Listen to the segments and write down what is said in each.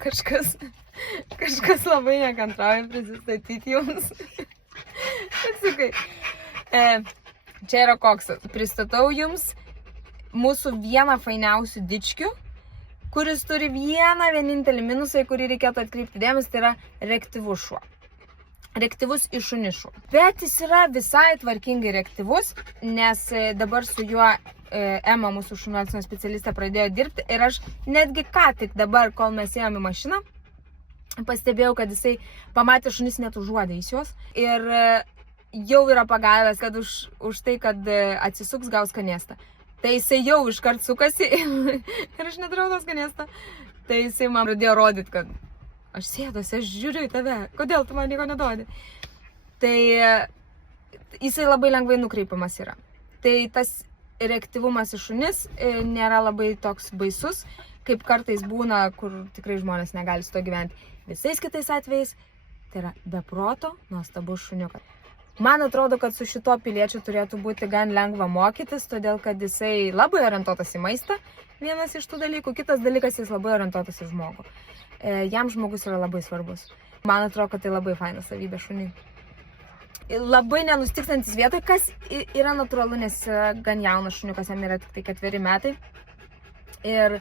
kažkas labai nekantrauja prisistatyti jums. Sakai, čia yra koks. Pristatau jums mūsų vieną fainiausių dičkių, kuris turi vieną vienintelį minusą, į kurį reikėtų atkreipti dėmesį, tai yra reaktyvus šuo. Reaktyvus iššunis šuo. Bet jis yra visai tvarkingai reaktyvus, nes dabar su juo Ema, mūsų šunų elgsenos specialistė, pradėjo dirbti ir aš netgi ką tik dabar, kol mes ėjome į mašiną, pastebėjau, kad jisai pamatė šunis net užuodė į juos ir jau yra pagavęs, kad už tai, kad atsisuks, gaus skanėstą. Tai jisai jau iškart sukasi ir aš nedarau tos skanėstą. Tai jisai man pradėjo rodyti, kad aš sėduosi, aš žiūriu į tave, kodėl tu man nieko neduodi. Tai jisai labai lengvai nukreipiamas yra. Tai tas reaktyvumas iš šunis nėra labai toks baisus, kaip kartais būna, kur tikrai žmonės negali su to gyventi. Visais kitais atvejais tai yra be proto nuostabus šuniukas. Man atrodo, kad su šito piliečiu turėtų būti gan lengva mokytis, todėl kad jisai labai orientuotas į maistą, vienas iš tų dalykų. Kitas dalykas, jis labai orientuotas į žmogų. Jam žmogus yra labai svarbus. Man atrodo, kad tai labai fainas savybė šuniui. Labai nenustikstantis vietoje, kas yra natūralu, nes gan jaunas šuniukas, jam yra tik 4 metai. Ir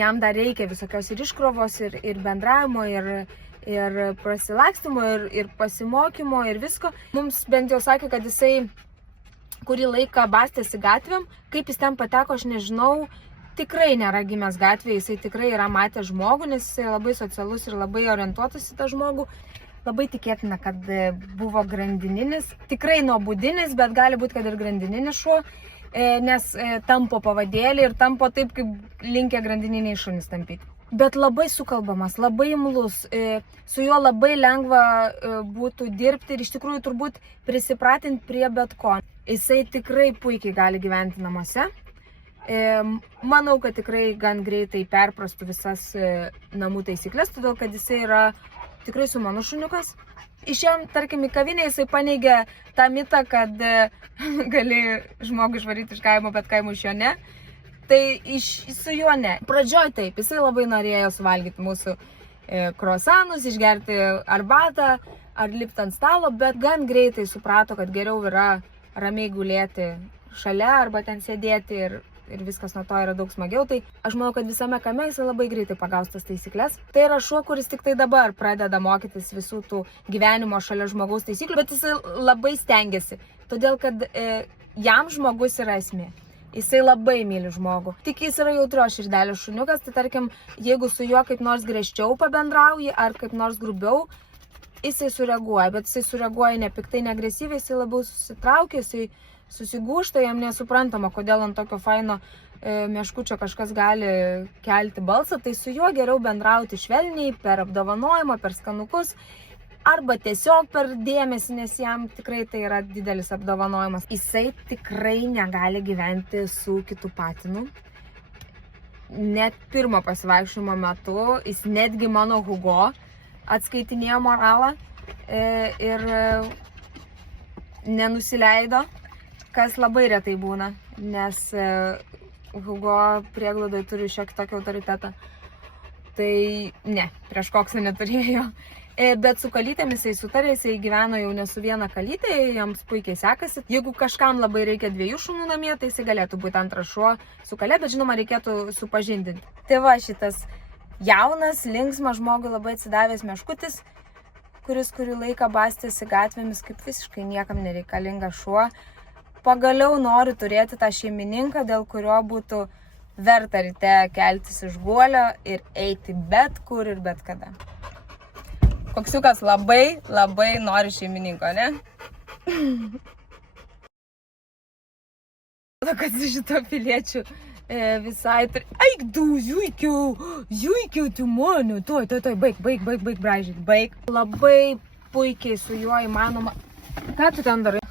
jam dar reikia visokios ir iškrovos, ir bendravimo, ir prasilakstymo, ir pasimokymo, ir visko. Mums bent jau sakė, kad jisai kurį laiką bastėsi gatvėm. Kaip jis ten pateko, aš nežinau. Tikrai nėra gimęs gatvėje, jisai tikrai yra matęs žmogų, nes jisai labai socialus ir labai orientuotas į tą žmogų. Labai tikėtina, kad buvo grandininis, tikrai nuobudinis, bet gali būti, kad ir grandininis šuo, nes tampo pavadėlį ir tampo taip, kaip linkę grandininiai šunys tampyti. Bet labai sukalbamas, labai imlus, su juo labai lengva būtų dirbti ir iš tikrųjų turbūt prisipratinti prie bet ko. Jisai tikrai puikiai gali gyventi namuose. Manau, kad tikrai gan greitai perprastų visas namų taisyklės, todėl kad jisai yra tikrai sumanus šuniukas. Išėjom, tarkim, į kavinę, jisai paneigė tą mitą, kad gali žmogų išvaryti iš kaimo, bet kaimo iš jo ne. Tai su juo ne. Pradžioj taip, jisai labai norėjo suvalgyti mūsų kruasanus, išgerti arbatą ar lipti ant stalo, bet gan greitai suprato, kad geriau yra ramiai gulėti šalia arba ten sėdėti ir viskas nuo to yra daug smagiau. Tai aš manau, kad visame kame jisai labai greitai pagaus tas taisyklės. Tai yra šuo, kuris tik tai dabar pradeda mokytis visų tų gyvenimo šalia žmogaus taisyklių, bet jisai labai stengiasi, todėl kad jam žmogus yra esmė. Jisai labai myli žmogų. Tik jis yra jautrios širdelės šuniukas, tai tarkim, jeigu su juo kaip nors griežčiau pabendrauji ar kaip nors grubiau, jisai sureaguoja, bet jisai sureaguoja ne piktai, ne agresyviai, jisai labiau susitraukia, jisai susigūžta, jam nesuprantama, kodėl ant tokio faino meškučio kažkas gali kelti balsą, tai su juo geriau bendrauti švelniai, per apdovanojimą, per skanukus, arba tiesiog per dėmesį, nes jam tikrai tai yra didelis apdovanojimas. Jisai tikrai negali gyventi su kitu patinu. Net pirmo pasivaikščiojimo metu, jis netgi mano Hugo atskaitinėjo moralą ir nenusileido, kas labai retai būna, nes Hugo prieglaudoje turi šiek tokį autoritetą. Tai ne, prieš koksą neturėjo. Bet su kalytėmis jisai sutarė, jisai gyveno jau ne su viena kalytė, jiems puikiai sekasi. Jeigu kažkam labai reikia 2 šunų namie, tai jisai galėtų būti antras šuo su kalė, bet žinoma reikėtų supažindinti. Tai va, šitas jaunas, linksmas žmogui labai atsidavęs meškutis, kuris kurį laiką bastėsi gatvėmis kaip visiškai niekam nereikalingas šuo. Pagaliau noriu turėti tą šeimininką, dėl kurio būtų verta ryte keltis iš guolio ir eiti bet kur ir bet kada. Koksiukas labai, labai nori šeimininko, ne? Kad su šito piliečiu visai turi... Eik du, zuikiau, tu mano, toj, baig, braižyti, baig. Labai puikiai su juo įmanoma... Ką tu ten darai?